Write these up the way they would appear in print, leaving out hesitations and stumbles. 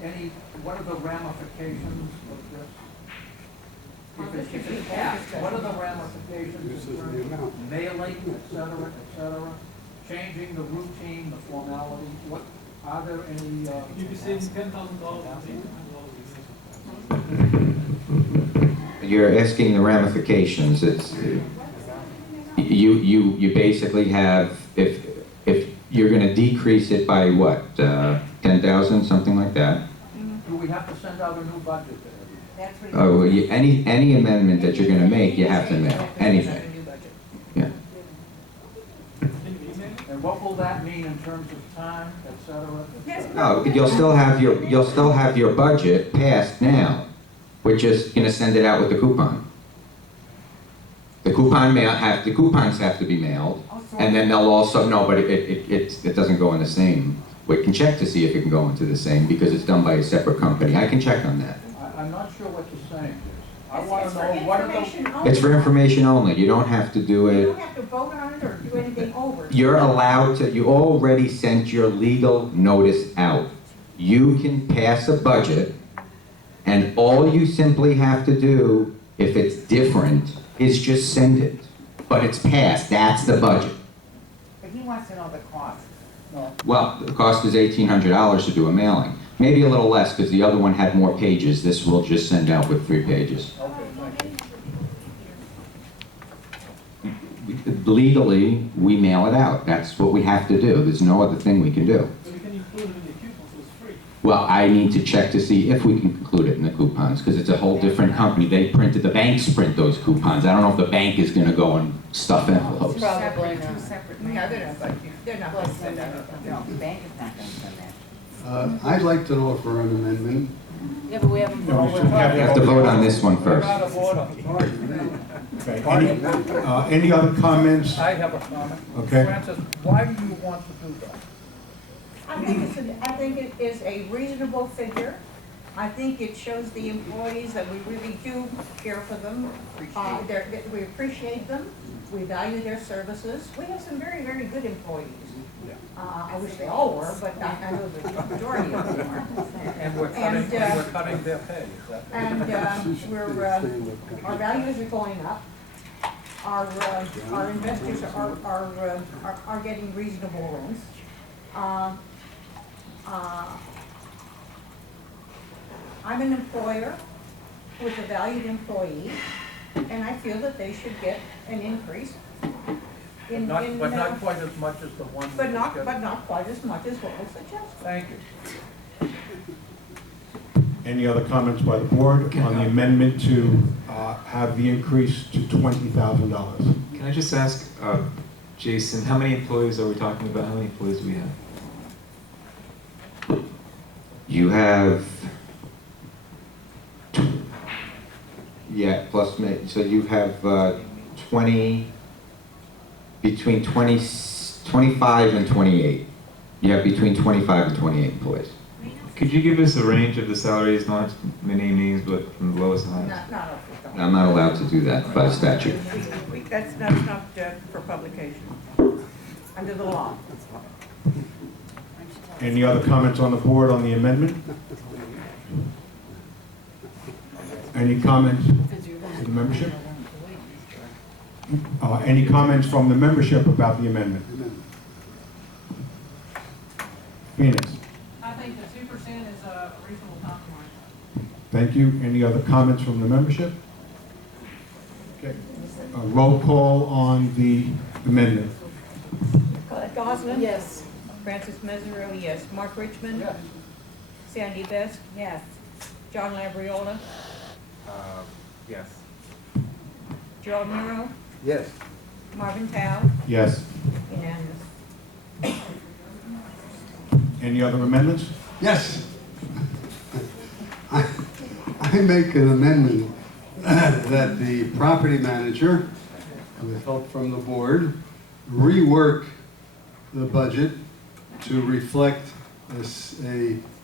what are the ramifications of this? If it's passed, what are the ramifications in terms of mailing, et cetera, changing the routine, the formality? What, are there any? You'd be saving $10,000. You're asking the ramifications. It's you basically have, if you're going to decrease it by what, 10,000, something like that. Do we have to send out a new budget to everybody? Oh, any amendment that you're going to make, you have to mail anything. Yeah. And what will that mean in terms of time, et cetera? No, you'll still have your budget passed now. We're just going to send it out with the coupon. The coupons have to be mailed, and then they'll also but it doesn't go in the same. We can check to see if it can go into the same because it's done by a separate company. I can check on that. I'm not sure what you're saying. I want to know what are the. It's for information only. You don't have to do You it. don't have to vote on it or do anything over it. You're allowed to. You already sent your legal notice out. You can pass a budget, and all you simply have to do, if it's different, is just send it. But it's passed. That's the budget. But he wants to know the cost. No. Well, the cost is $1,800 to do a mailing. Maybe a little less because the other one had more pages. This will just send out with 3 pages. Okay, thank you. Legally, we mail it out. That's what we have to do. There's no other thing we can do. So you can include it in the coupon, so it's free. Well, I need to check to see if we can include it in the coupons because it's a whole different company. They printed, the banks print those coupons. I don't know if the bank is going to go and stuff envelopes. Probably Two not. separate. No, they're not, but They're not Plus, going to send out. no, the bank is not going to send that. I'd like to offer an amendment. Yeah, but we haven't No, voted. we're talking You have to vote on this one We're first. out of order. Okay, any other comments? I have a comment. Okay. Francis, why do you want to do that? I think it is a reasonable figure. I think it shows the employees that we really do care for them. We appreciate them. We value their services. We have some very, very good employees. I wish they all were, but I know the majority of them are. And we're cutting their pay, is that? And our values are going up. Our investors are getting reasonable rents. I'm an employer with a valued employee, and I feel that they should get an increase. But not quite as much as the one. But not quite as much as what was suggested. Thank you. Any other comments by the board on the amendment to have the increase to $20,000? Can I just ask, Jason, how many employees are we talking about? How many employees do we have? You have, yeah, plus, so you have 20, between 25 and 28. You have between 25 and 28 employees. Could you give us a range of the salaries, not many names, but from the lowest to highest? Not off the top. I'm not allowed to do that by statute. That's not for publication, under the law. Any other comments on the board on the amendment? Any comments from the membership? Any comments from the membership about the amendment? Phoenix? I think the 2% is a reasonable compromise. Thank you. Any other comments from the membership? Okay. Roll call on the amendment. Goslin? Yes. Francis Mesereau, yes. Mark Richmond? Yes. Sandy Best? Yes. John Labriola? Yes. Gerald Muro? Yes. Marvin Tao? Yes. Unanimous. Any other amendments? Yes. I make an amendment that the property manager, with help from the board, rework the budget to reflect a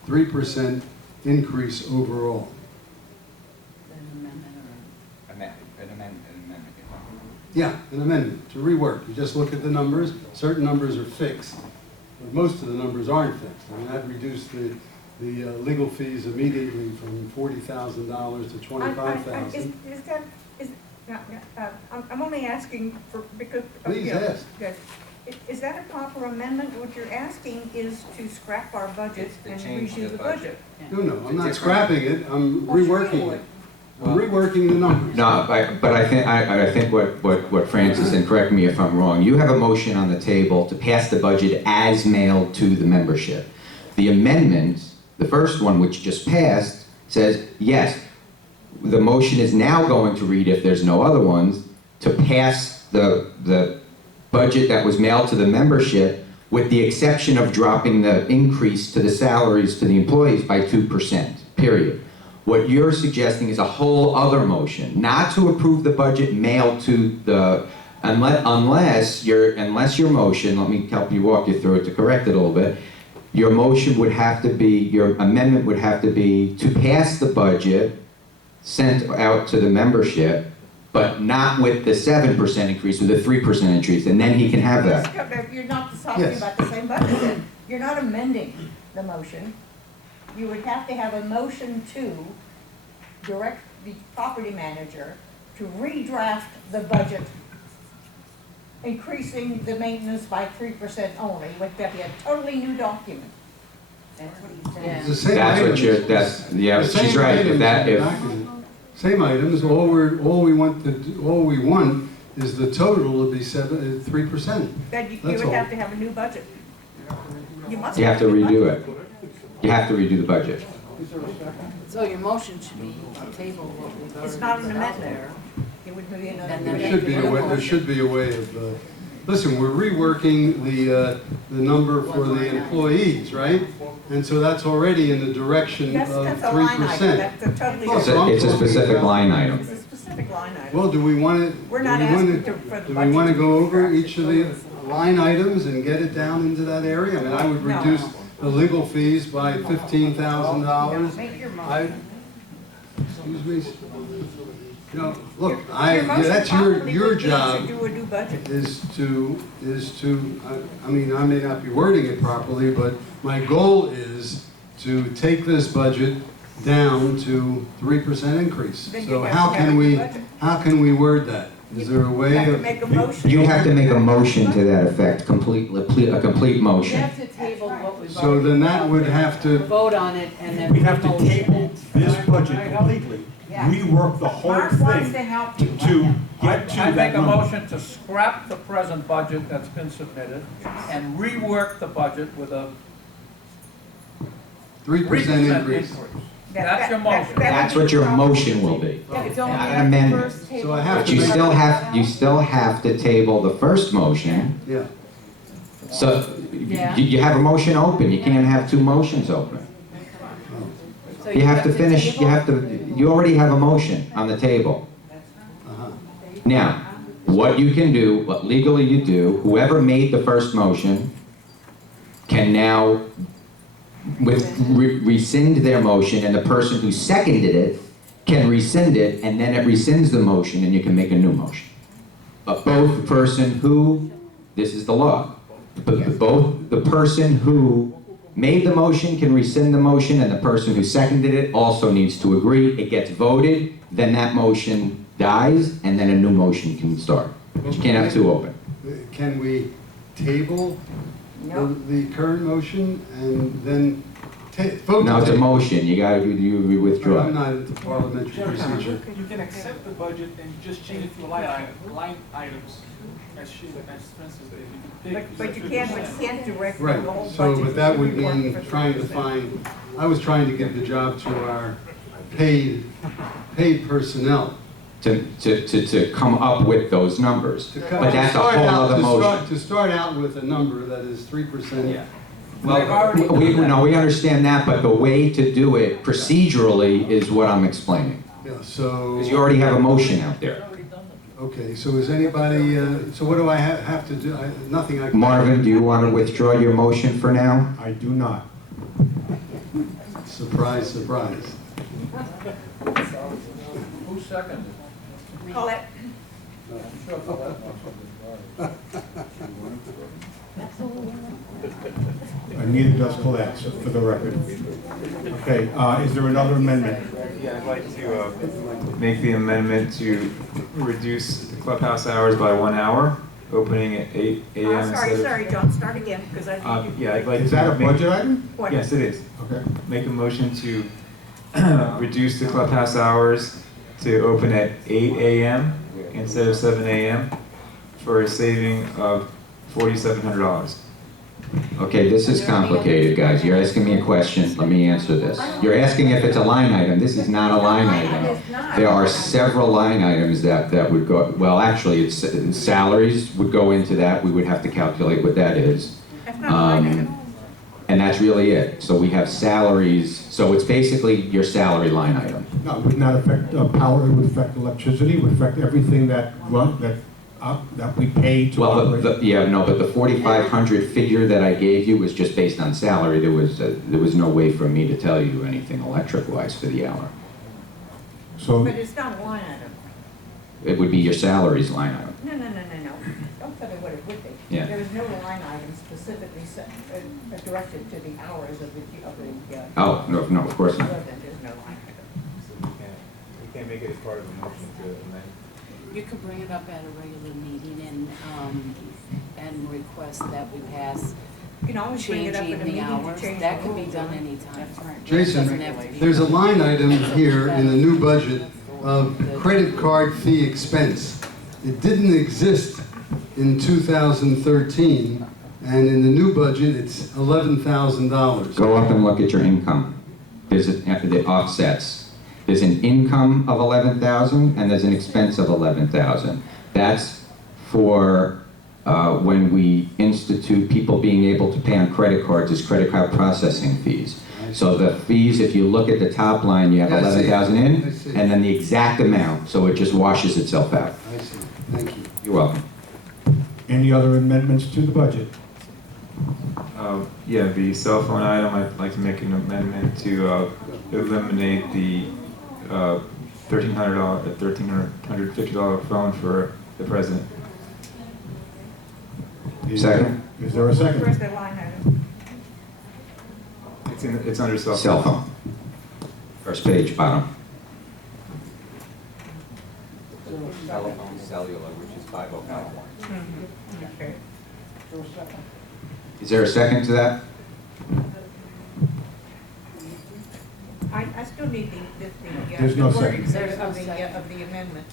3% increase overall. Yeah, an amendment to rework. You just look at the numbers. Certain numbers are fixed, but most of the numbers aren't fixed. I mean, that reduced the legal fees immediately from $40,000 to $25,000. Is that, no, I'm only asking for, because. Please ask. Good. Is that a proper amendment? What you're asking is to scrap our budget It's to and change redo the the budget. budget. No, no, I'm It's not different. scrapping it, I'm Well, sure you reworking would. it. I'm reworking the numbers. No, but I think what Francis, and correct me if I'm wrong, you have a motion on the table to pass the budget as mailed to the membership. The amendment, the first one which just passed, says, yes, the motion is now going to read, if there's no other ones, to pass the budget that was mailed to the membership with the exception of dropping the increase to the salaries to the employees by 2%, period. What you're suggesting is a whole other motion, not to approve the budget mailed to the, unless your motion, let me help you walk you through it to correct it a little bit, your motion would have to be, your amendment would have to be to pass the budget sent out to the membership, but not with the 7% increase, with a 3% increase, and then he can have that. You're not talking Yes. about the same budget then. You're not amending the motion. You would have to have a motion to direct the property manager to redraft the budget, increasing the maintenance by 3% only, would that be a totally new document? That's what he said. It's the same That's what items. you're, that's, yeah, The same she's right, items if that, in the if, document. Same items, all we want is the total to be 3%. Then you That's would have all. to have a new budget. You must you have to a new redo budget. it. You have to redo the budget. Is there a second? So your motion should be to table what we've already. It's not an put out amendment. there. It would be another. And then There should be a way, there should be a way of, listen, we're reworking the number for the employees, right? And so that's already in the direction of That's a line item, 3%. that's a totally. Well, It's a specific line item. It's a specific line item. Well, do we want to? We're not asking for the Do we budget want to to go be over retracted. each of the line items and get it down into that area? I mean, I would No. reduce the legal fees by $15,000. Make your I, motion. excuse me, you know, look, Your motion that's probably your would be job to do a new budget. is to, I mean, I may not be wording it properly, but my goal is to take this budget down to 3% increase. Then you So have how to have can a we, budget. how can we word that? Is there a You way have to of? make a motion. You have to make a motion to that effect, a complete We motion. have to table what we've So already. then that would have to, Vote on it and then. We have to motion table it. this budget completely, Yeah. rework the whole Mark wants to thing help you. to get to I that make a number. motion to scrap the present budget that's been submitted and rework the budget with a 3% increase. That's your motion. That's what your motion will be. Yeah, it's only Not an at the amendment. first table. So I have But to you make- still have to table the first motion. Yeah, So Yeah. you have a motion open, you can't have two motions open. So You have to finish, table? you have to, you already have a motion on the table. uh-huh. Now, what you can do, what legally you do, whoever made the first motion can now rescind their motion, and the person who seconded it can rescind it, and then it rescinds the motion, and you can make a new motion. But both the person who, this is the law, but both the person who made the motion can rescind the motion, and the person who seconded it also needs to agree. It gets voted, then that motion dies, and then a new motion can start. But you can't have two open. Can we table No. the current motion and then vote? No, to it's a table? motion, you withdraw. I'm not into parliamentary procedure. You can accept the budget and just change it to line items, as for instance, if you take. But you can't direct the Right, whole budget. so, but that would to work mean for trying to 3%. find, I was trying to give the job to our paid personnel. To come up with those numbers. To But that's a whole other motion. To start out with a number that is 3%. Well, we understand that, but the way to do it procedurally is what I'm explaining. Yeah, so, Because you already have a motion out there. okay, so is anybody, so what do I have to do? Nothing I can. Marvin, do you want to withdraw your motion for now? I do not. Surprise, surprise. Who seconded? Colette, Sure, Colette wants to withdraw it. Neither does Colette, so for the record. Okay, is there another amendment? Yeah, I'd like to make the amendment to reduce the clubhouse hours by 1 hour, opening at 8 a.m. Sorry, John, start again, because I need you. Yeah, I'd like to. Is that a make- budget item? What? Yes, it is. Okay. Make a motion to reduce the clubhouse hours to open at 8 a.m. instead of 7 a.m. for a saving of $4,700. Okay, this is complicated, guys. You're asking me a question, let me answer this. You're asking if it's a line item. This is not a line item. There are several line items that would go, well, actually, it's salaries would go into that. We would have to calculate what that is. That's not a line item. And that's really it. So we have salaries, so it's basically your salary line item. No, it would not affect power, it would affect electricity, it would affect everything that we pay to Well, operate. yeah, no, but the 4,500 figure that I gave you was just based on salary. There was no way for me to tell you anything electric-wise for the hour. So, But it's not a line item. It would be your salaries line item. No. Don't tell me what it would be. Yeah. There is no line item specifically directed to the hours of the. Oh, no, of course not. Then there's no line item. We can't make it as part of a motion to amend. You could bring it up at a regular meeting and request that we pass You can always bring it up at a changing the meeting to hours. change the That can be rules. done anytime. Jason, Doesn't have to be- there's a line item here in the new budget of credit card fee expense. It didn't exist in 2013, and in the new budget, it's $11,000. Go up and look at your income. There's the offsets. There's an income of 11,000 and there's an expense of 11,000. That's for when we institute people being able to pay on credit cards as credit card processing fees. So the fees, if you look at the top line, you have Yeah, I see. 11,000 I in see. and then the exact amount, so it just washes itself out. I see, thank you. You're welcome. any other amendments to the budget? Yeah, the cell phone item, I'd like to make an amendment to eliminate the $1,350 phone for the president. Second. Is there a second? Where's the line item? It's under cell phone. Cell phone. First page, bottom. Telephone cellular, which is 5051. Okay. Is there a second to that? I still need There's no the second. wording of the amendment.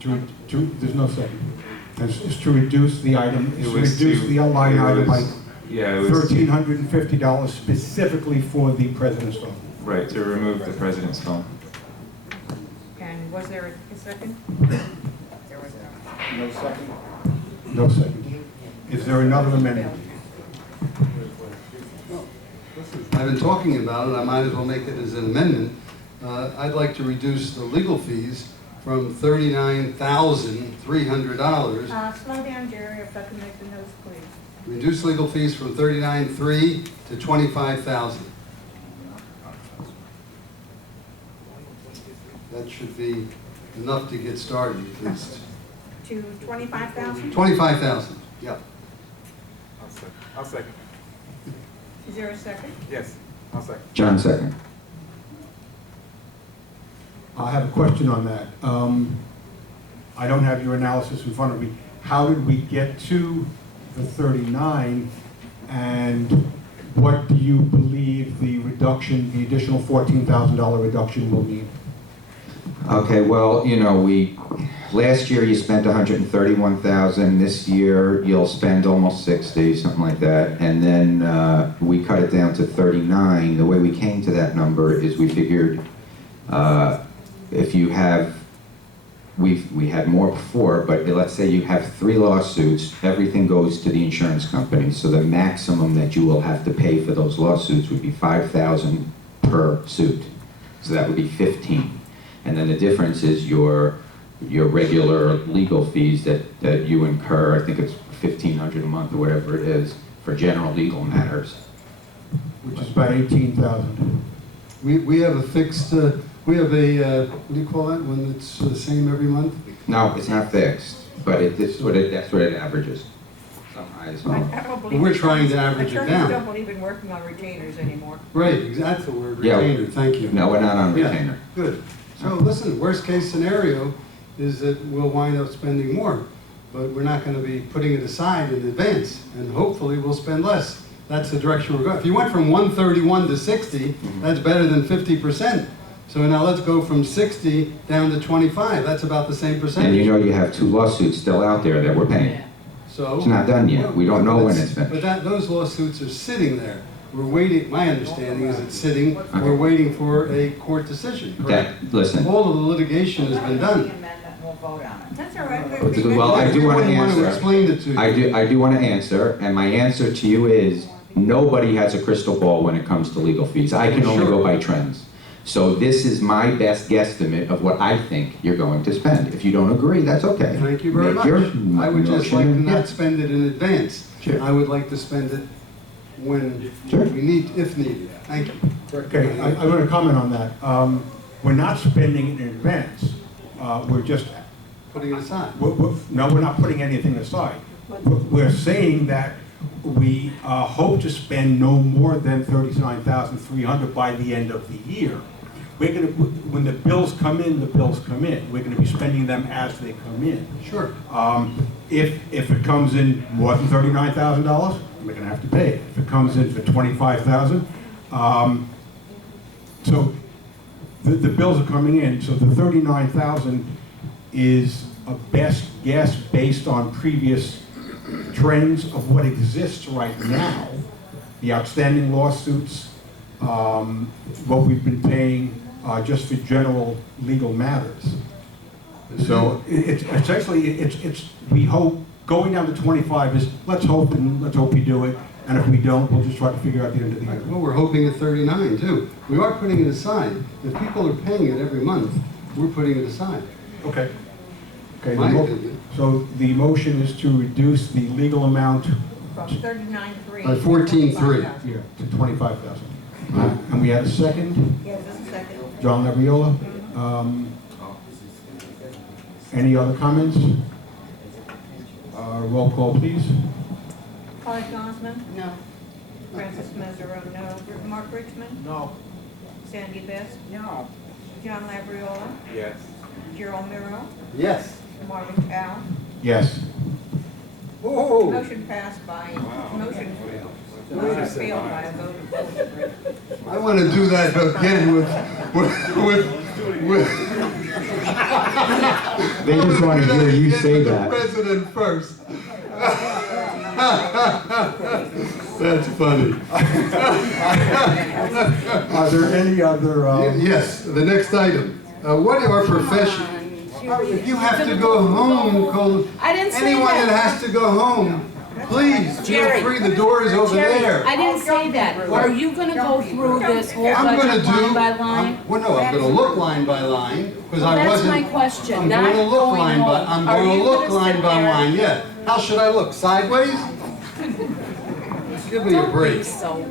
There's no second. It's to reduce the item, it's It to was reduce to- the line it item by was- Yeah, it was to- $1,350 specifically for the president's phone. right, to remove the president's phone. And was there a second? There was not. No second. No second. Is there another amendment? I've been talking about it, I might as well make it as an amendment. I'd like to reduce the legal fees from $39,300. Slow down, Jerry, if I can make the notes, please. Reduce legal fees from $39,300 to $25,000. That should be enough to get started, at least. To 25,000? 25,000, yeah. I'll second. Is there a second? Yes, I'll second. John, second. I have a question on that. I don't have your analysis in front of me. How did we get to the 39, and what do you believe the reduction, the additional $14,000 reduction will mean? Okay, well, you know, last year you spent 131,000, this year you'll spend almost 60, something like that, and then we cut it down to 39. The way we came to that number is we figured if you have, we had more before, but let's say you have 3 lawsuits, everything goes to the insurance company, so the maximum that you will have to pay for those lawsuits would be $5,000 per suit, so that would be 15. And then the difference is your regular legal fees that you incur. I think it's $1,500 a month or whatever it is for general legal matters. Which is about $18,000. We have a fixed, we have a, what do you call that, when it's the same every month? No, it's not fixed, but that's what it averages. So I I as well. I don't believe We're trying to average it attorneys down. don't believe in working on retainers anymore. Right, that's the word, Yeah. retainer, thank you. No, we're not on Yeah, retainer. good. So listen, worst case scenario is that we'll wind up spending more, but we're not gonna be putting it aside in advance, and hopefully we'll spend less. That's the direction we're going. If you went from 131 to 60, that's better than 50%. So now let's go from 60 down to 25, that's about the same And percentage. you know you have 2 lawsuits still out there that we're paying. So. It's not done yet. We don't know when it's But finished. those lawsuits are sitting there. We're waiting, my understanding is it's sitting, we're waiting for a court decision, correct? Listen, All of the litigation has been done. That's all right. well, I do want to We want to answer. explain it to you. I do want to answer, and my answer to you is, nobody has a crystal ball when it comes to legal fees. I can only go by trends. So this is my best guesstimate of what I think you're going to spend. If you don't agree, that's okay. Thank you very Make much. your I would just like to motion. not spend it in advance. Sure. I would like to spend it when Sure. we need, if needed. Thank you. Okay, I want to comment on that. We're not spending it in advance. We're just, Putting it aside. no, we're not putting anything aside. We're saying that we hope to spend no more than $39,300 by the end of the year. We're gonna, when the bills come in, the bills come in. We're gonna be spending them as they come in. Sure. If it comes in more than $39,000, we're gonna have to pay it. If it comes in for $25,000, so the bills are coming in, so the $39,000 is a best guess based on previous trends of what exists right now, the outstanding lawsuits, what we've been paying just for general legal matters. So it's essentially, it's, we hope, going down to 25 is, let's hope we do it, and if we don't, we'll just try to figure out the end of the year. Well, we're hoping at 39 too. We are putting it aside. If people are paying it every month, we're putting it aside. Okay. Okay. My opinion. So the motion is to reduce the legal amount From 39.3. By 14.3. yeah, to 25,000. And we had a second, Yes, just a second. John Labriola. Any other comments? Roll call, please. Holly Gosman, No. Francis Mesereau, no. Mark Richmond, No. Sandy Best, no. John Labriola, Yes. Gerald Miro, Yes. Marvin Chow. Yes. Whoa. Motion passed by, motion failed by a vote of 4-3. I want to do that again with They just want to hear you say The that. president first. That's funny. Are there any other, Yes, the next item. What are profession? If you have to go home, Cole, I didn't say anyone that. that has to go home, please, feel Jerry. free, the door is over Jerry, there. I didn't say that. Are you gonna go through this whole I'm gonna budget do, line by line? well, no, I'm gonna look line by line, because Well, I that's wasn't. my question, I'm not gonna look going line by, home. I'm Are gonna you look gonna line sit by there? line, yeah. How should I look, sideways? Give me a Don't break. be so.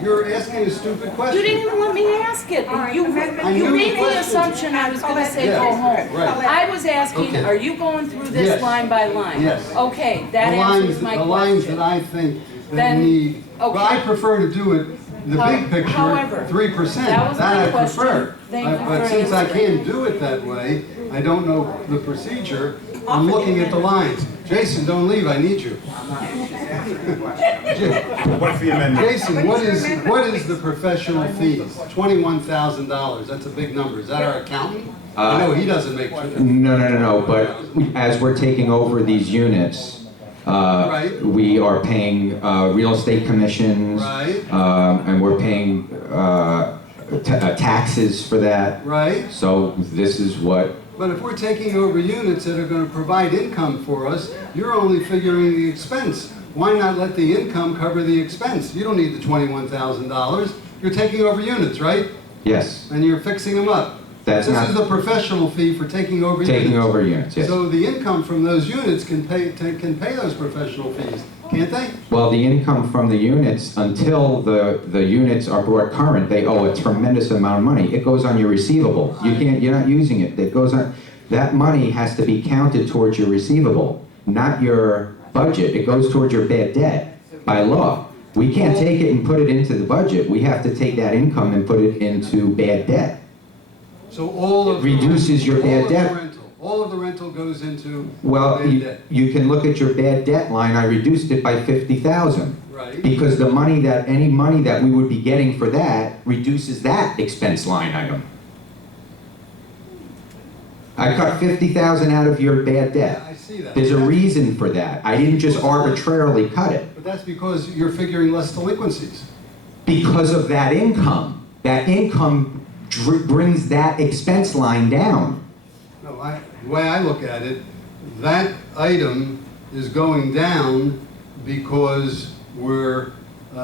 You're asking a stupid question. You didn't even let me ask it. All right, You amendment- you I knew made the the question. assumption I was gonna say Yeah, go home. right. I was asking, Okay. are you going through this Yes. line by line? Yes. Okay, that The lines, answers my the lines question. that I think that Then- need, well, I okay. prefer to do it, the big picture, However, 3%. that was my I question. prefer. Thank you But for since I answering. can't do it that way, I don't know the procedure, I'm looking at the lines. Jason, don't leave, I need you. what's the amendment? Jason, what is the professional fees? $21,000, that's a big number. Is that our accountant? I know he doesn't make. No, but as we're taking over these units, Right. we are paying real estate commissions. Right. And we're paying taxes for that. Right? So this is what, But if we're taking over units that are going to provide income for us, you're only figuring the expense. Why not let the income cover the expense? You don't need the $21,000. You're taking over units, right? yes, And you're fixing them up. That's This not- is the professional fee for taking over units. taking over units, yes. So the income from those units can pay those professional fees, can't they? Well, the income from the units, until the units are brought current, they owe a tremendous amount of money. It goes on your receivable. You're not using it. It goes on, that money has to be counted towards your receivable, not your budget, it goes towards your bad debt by law. We can't take it and put it into the budget. We have to take that income and put it into bad debt. So all of. It reduces your bad debt. All of the rental goes into Well, bad debt. you can look at your bad debt line, I reduced it by 50,000. Right. Because the money that, any money that we would be getting for that reduces that expense line item. I cut 50,000 out of your bad Yeah, debt. I see that. There's a reason for that. I didn't just arbitrarily cut it. But that's because you're figuring less delinquencies. Because of that income. That income brings that expense line down. No, the way I look at it, that item is going down because we're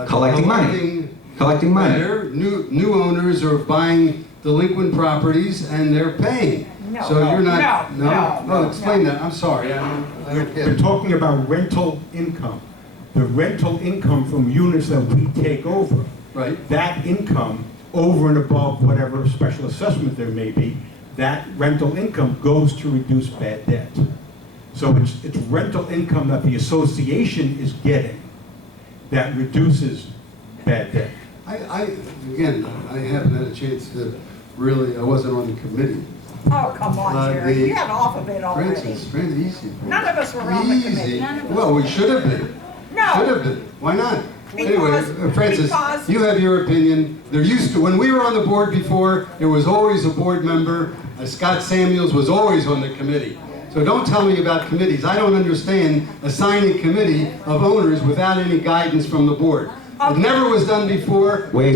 Collecting money. Collecting money. better. New owners are buying delinquent properties and they're paying. No. So you're not. No. Explain that. I'm sorry. I don't get We're it. talking about rental income. The rental income from units that we take over. Right. That income, over and above whatever special assessment there may be, that rental income goes to reduce bad debt. So it's rental income that the association is getting that reduces bad debt. Again, I haven't had a chance to really, I wasn't on the committee. Oh, come on, Jerry, the- you got off of it already. Francis, easy. None of us were on the Easy. committee. Well, we should have been. Should No, have been. Why not? Because- Anyway, Francis, because- you have your opinion. There used to, when we were on the board before, there was always a board member. Scott Samuels was always on the committee. So don't tell me about committees. I don't understand assigning committee of owners without any guidance from the board. It never was done before. Wait,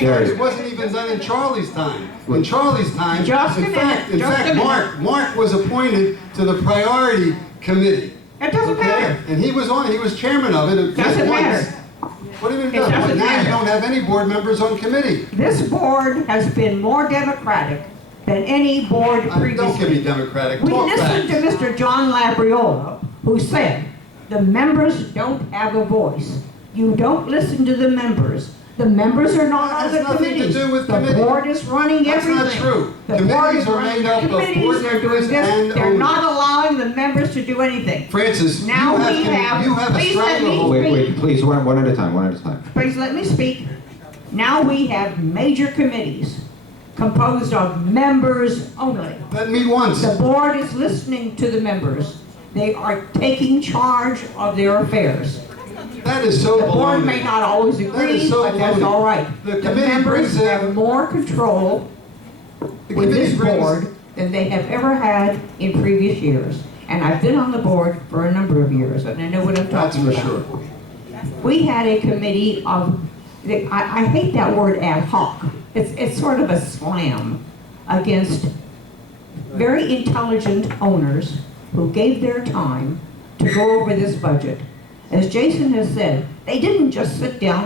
Jerry. It wasn't even done in Charlie's time. In Charlie's time, Just a in fact, minute. Mark was appointed to the priority committee. it doesn't Okay? matter. And he was chairman of it. Doesn't once. matter. What do you mean It it doesn't? doesn't Now you matter. don't have any board members on committee. This board has been more democratic than any board Don't give me previously. Democratic. We Talk listened to facts. Mr. John Labriola, who said, the members don't have a voice. You don't listen to the members. The members are not That on has the nothing to committees. do with The committee. board is running That's everything. not true. The Committees board is are running made up the of board committees. They're doing members this. and They're not owners. allowing the members to do anything. Francis, Now we have- you have a please let me- stranglehold. Wait, please, one at a time, one at a time. Please let me speak. Now we have major committees composed of members only. Let me once. The board is listening to the members. They are taking charge of their affairs. That is so The board may baloney. not always That agree, is so but that's baloney. all right. The The committee members brings in- have more control The with this committee brings- board than they have ever had in previous years. And I've been on the board for a number of years, and I know what I'm That's talking for about. sure. We had a committee of, I hate that word ad hoc. It's sort of a slam against very intelligent owners who gave their time to go over this budget. As Jason has said, they didn't just sit down